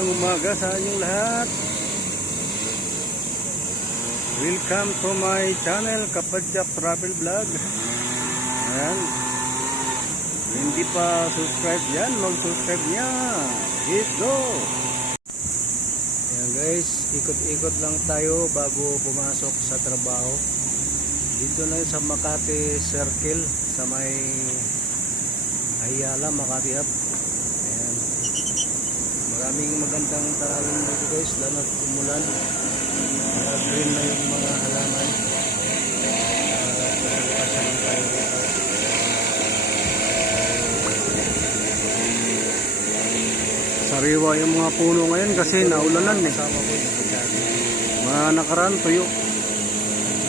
Magandang umaga sa inyong lahat. Welcome to my channel, Kapadyak Travel Vlog. Ayan. Hindi pa subscribe yan, mag-subscribe niya. Let's go! Ayan guys, ikot-ikot lang tayo bago pumasok sa trabaho. Dito na sa Makati Circle, sa may Ayala, Makati Hub. Ayan. Maraming magandang tarawin dito guys, lalo na umulan. Green na yung mga halaman. Sariwa yung mga puno ngayon kasi naulanan eh. Mga nakaraan tuyo.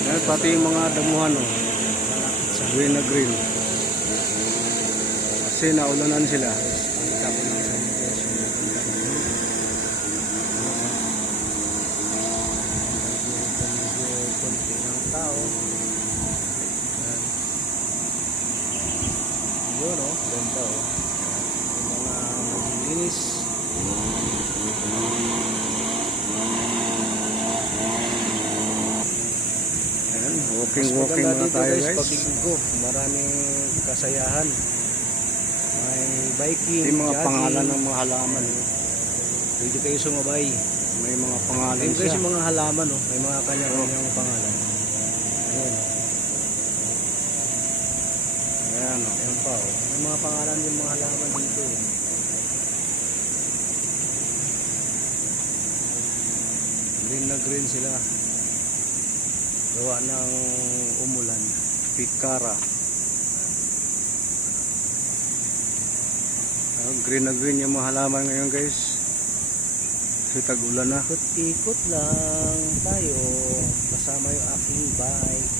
Ayan, pati yung mga damuhan oh. Green na green. Kasi naulanan sila. Tao. Yun o, ganda o. Yung mga maglinis. Ayan, walking muna tayo guys. Paglinggo, maraming kasayahan. May biking, yung mga jogging, pangalan ng mga halaman. Pwede kayo sumabay. May mga pangalan Ayun siya. guys yung mga halaman o. May mga kanya-kanyang pangalan. Ayan. Ayan o. Ayan pa o. May mga pangalan yung mga halaman dito eh. Green na green sila. Gawa ng umulan. Pikara. Green na green yung mga halaman ngayon guys. Kasi tag-ulan na. Ikot-ikot lang tayo. Kasama yung aking bike.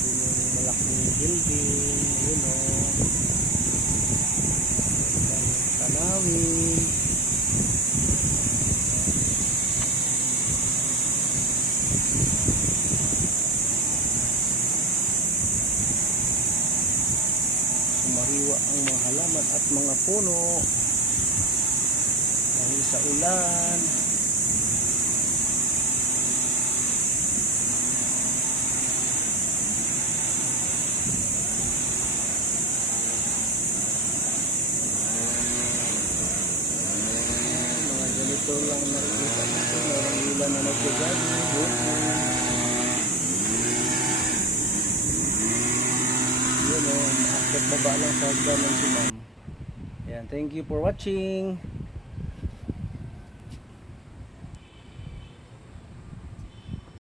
Yun yung malaking building. Yun o. Tanawin. Sumariwa ang mga halaman at mga puno dahil sa ulan. Mga ganito lang nakikita natin. Merong ulan na nagkagano. Yun o, akit baba lang sa hagdanan si ma'am. Ayan, thank you for watching.